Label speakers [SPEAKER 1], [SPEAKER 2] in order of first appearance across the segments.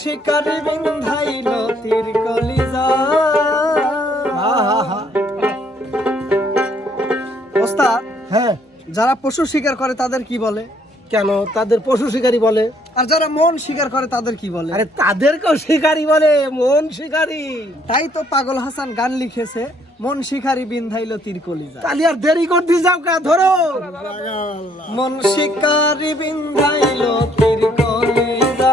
[SPEAKER 1] শিকার বিন্ধাইল তীর কলিজা।
[SPEAKER 2] হ্যাঁ।
[SPEAKER 1] যারা পশু শিকার করে তাদের কি বলে?
[SPEAKER 2] কেন? তাদের পশু শিকারী বলে।
[SPEAKER 1] আর যারা মন শিকার করে তাদের কি বলে?
[SPEAKER 2] আরে তাদেরকেও শিকারী বলে মন শিকারী।
[SPEAKER 1] তাই তো পাগল হাসান গান লিখেছে মন শিকারি বিন্ধাইল তিরকলিজা
[SPEAKER 2] তাহলে আর দেরি করতে যাও কা ধরো।
[SPEAKER 1] মন শিকারি বিন্ধাইল তিরকলিজা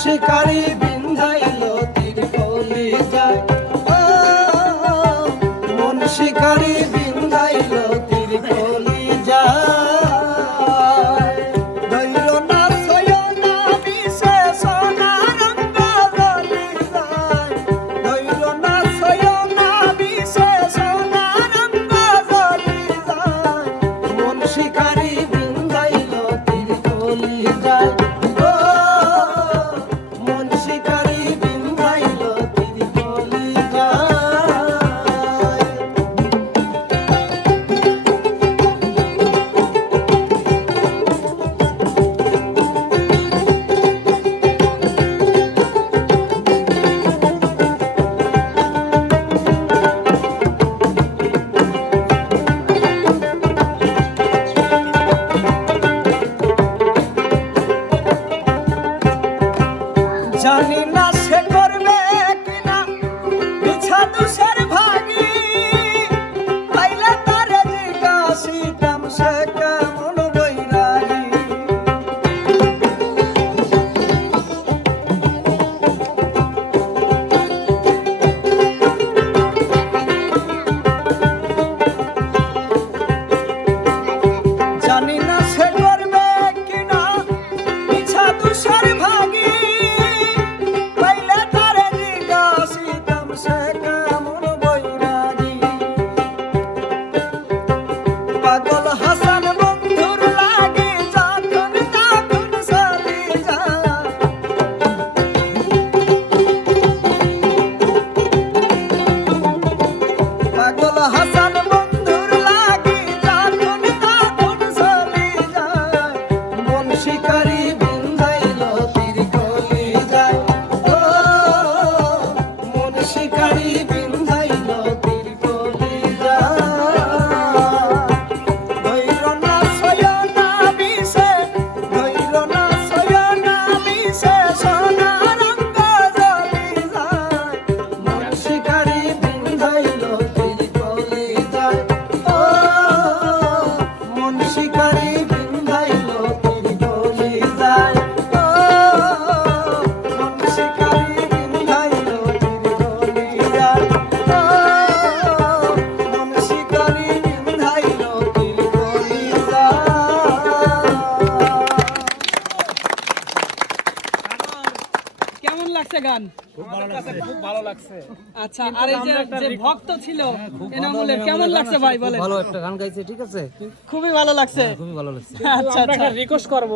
[SPEAKER 1] শিকারী
[SPEAKER 3] গান।
[SPEAKER 4] খুব ভালো লাগছে
[SPEAKER 3] আচ্ছা আর এই যে যে ভক্ত ছিল এনামুলের কেমন লাগছে ভাই বলেন?
[SPEAKER 5] ভালো একটা গান গাইছে ঠিক আছে?
[SPEAKER 3] খুবই ভালো লাগছে।
[SPEAKER 5] খুবই ভালো লাগছে।
[SPEAKER 3] আচ্ছা আচ্ছা।
[SPEAKER 4] রিকোয়েস্ট করব।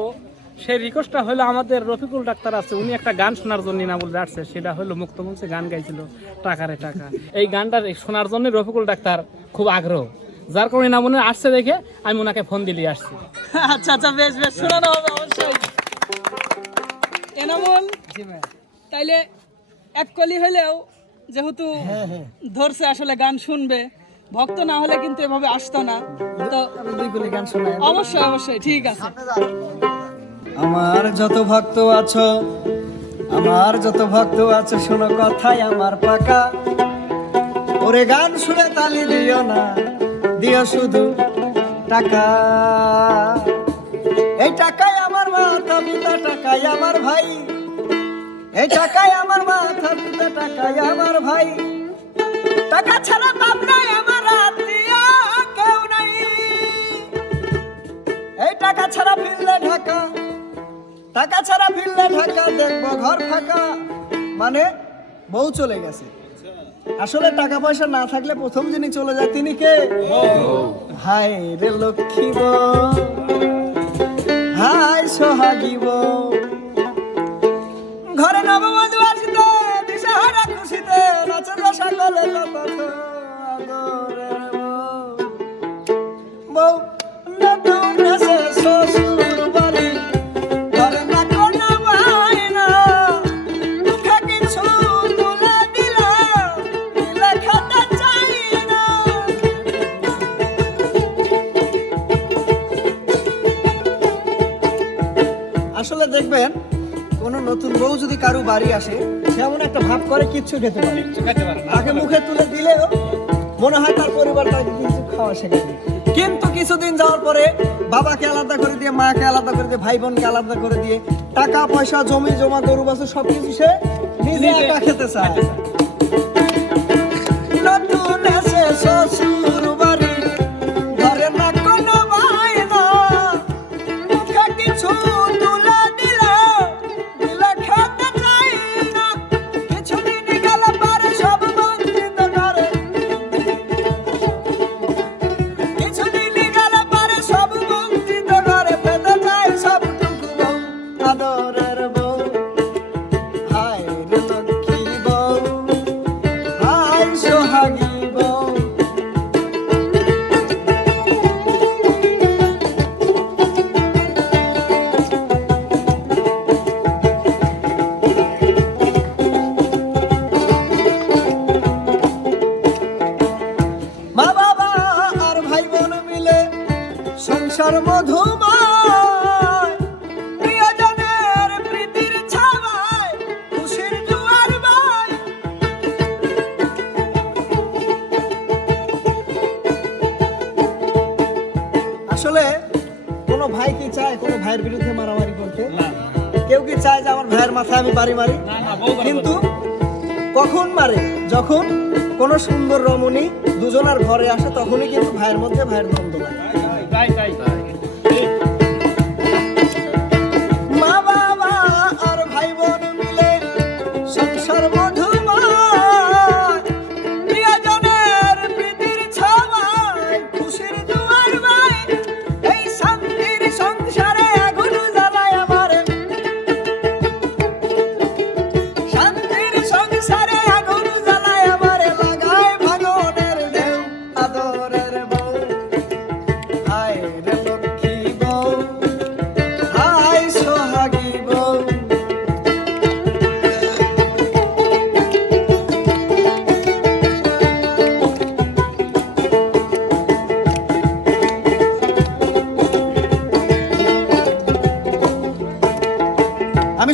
[SPEAKER 4] সেই রিকোয়েস্টটা হলো আমাদের রফিকুল ডাক্তার আছে উনি একটা গান শোনার জন্য না বলে আসছে সেটা হলো মুক্তমঞ্চে গান গাইছিল টাকারে টাকা। এই গানটা শোনার জন্য রফিকুল ডাক্তার খুব আগ্রহ। যার কারণে না মনে আসছে দেখে আমি ওনাকে ফোন দিলি আসছি।
[SPEAKER 3] আচ্ছা আচ্ছা বেশ বেশ শোনানো হবে অবশ্যই। এনামুল?
[SPEAKER 1] জি ভাই
[SPEAKER 3] তাইলে এক কলি হলেও যেহেতু
[SPEAKER 1] হ্যাঁ হ্যাঁ।
[SPEAKER 3] ধরছে আসলে গান শুনবে ভক্ত না হলে কিন্তু এভাবে আসতো না। তো অবশ্যই অবশ্যই ঠিক আছে।
[SPEAKER 1] আমার যত ভক্ত আছো আমার যত ভক্ত আছো শোনো কথাই আমার পাকা। ওরে গান শুনে তালি দিও না দিও শুধু টাকা। এই টাকায় আমার মাথা পিতা টাকায় আমার ভাই। এই টাকায় আমার মাথা পিতা টাকায় আমার ভাই। টাকা ছাড়া বাপ নাই আমার আত্মীয় কেউ নাই। এই টাকা ছাড়া ফিরলে ঢাকা, টাকা ছাড়া ফিরলে ঢাকা, দেখব ঘর ফাঁকা। মানে বউ চলে গেছে। আসলে টাকা পয়সা না থাকলে প্রথম যিনি চলে যায় তিনি কে? হাই রে লক্ষ্মী হাই সোহাগী বউ। ঘরে নববধূ আসিতে দিশাহারা খুশিতে নাচে সকলে কত কারও বাড়ি আসে সে একটা ভাব করে কিচ্ছু খেতে পারে তাকে মুখে তুলে দিলেও মনে হয় তার পরিবার তাকে কিছু খাওয়া শেখে কিন্তু কিছুদিন যাওয়ার পরে বাবাকে আলাদা করে দিয়ে মাকে আলাদা করে দিয়ে ভাই বোনকে আলাদা করে দিয়ে টাকা পয়সা জমি জমা গরু বাছুর সবকিছু সে নিজে একা খেতে চায়। ভাইয়ের বিরুদ্ধে মারামারি করতে। কেউ কি চায় যে আমার ভাইয়ের মাথায় আমি বাড়ি মারি? কিন্তু কখন মারে? যখন কোন সুন্দর রমণী দুজনার ঘরে আসে তখনই কিন্তু ভাইয়ের মধ্যে ভাইয়ের দ্বন্দ্ব লাগে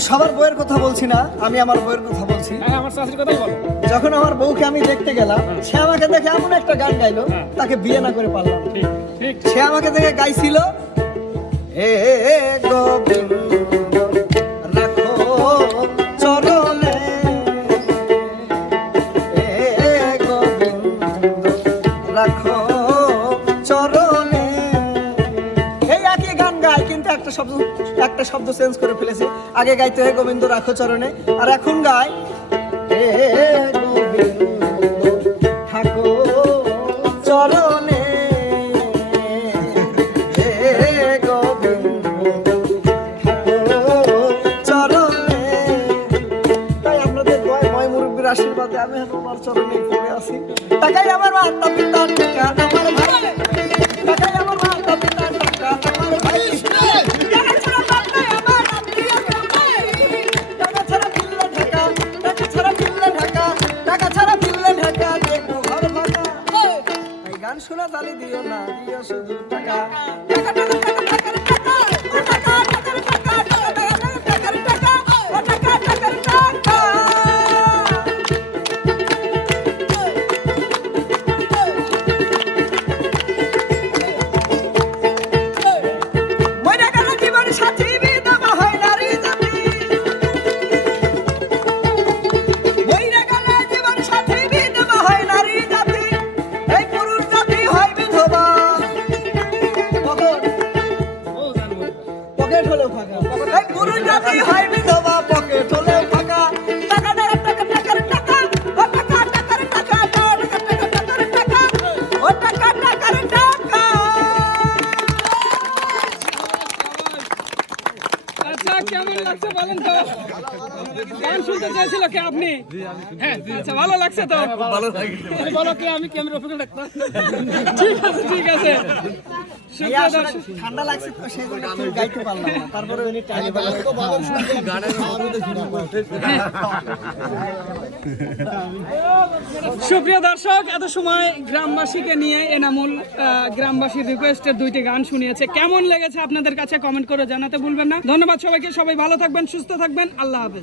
[SPEAKER 1] আমি সবার বইয়ের কথা বলছি না আমি আমার বইয়ের কথা বলছি।
[SPEAKER 4] হ্যাঁ আমার শাশুড়ির কথা বলো।
[SPEAKER 1] যখন আমার বউকে আমি দেখতে গেলাম সে আমাকে দেখে এমন একটা গান গাইলো তাকে বিয়ে না করে পারলাম
[SPEAKER 4] ঠিক
[SPEAKER 1] সে আমাকে দেখে গাইছিল হে গোবিন্দ আগে গাইতে হয় গোবিন্দ রাখো চরণে। আর এখন গায় হে গোবিন্দ। não do Tacá. হ্যাঁ,
[SPEAKER 3] আচ্ছা, ভালো লাগছে তো? বলো কি আমি ঠিক আছে ঠিক আছে।
[SPEAKER 1] হ্যাঁ,
[SPEAKER 3] সুপ্রিয় দর্শক এত সময় গ্রামবাসীকে নিয়ে এনামুল গ্রামবাসীর রিকোয়েস্টের দুইটি গান শুনিয়েছে। কেমন লেগেছে আপনাদের কাছে? কমেন্ট করে জানাতে ভুলবেন না। ধন্যবাদ সবাইকে। সবাই ভালো থাকবেন সুস্থ থাকবেন। আল্লাহ হাফেজ।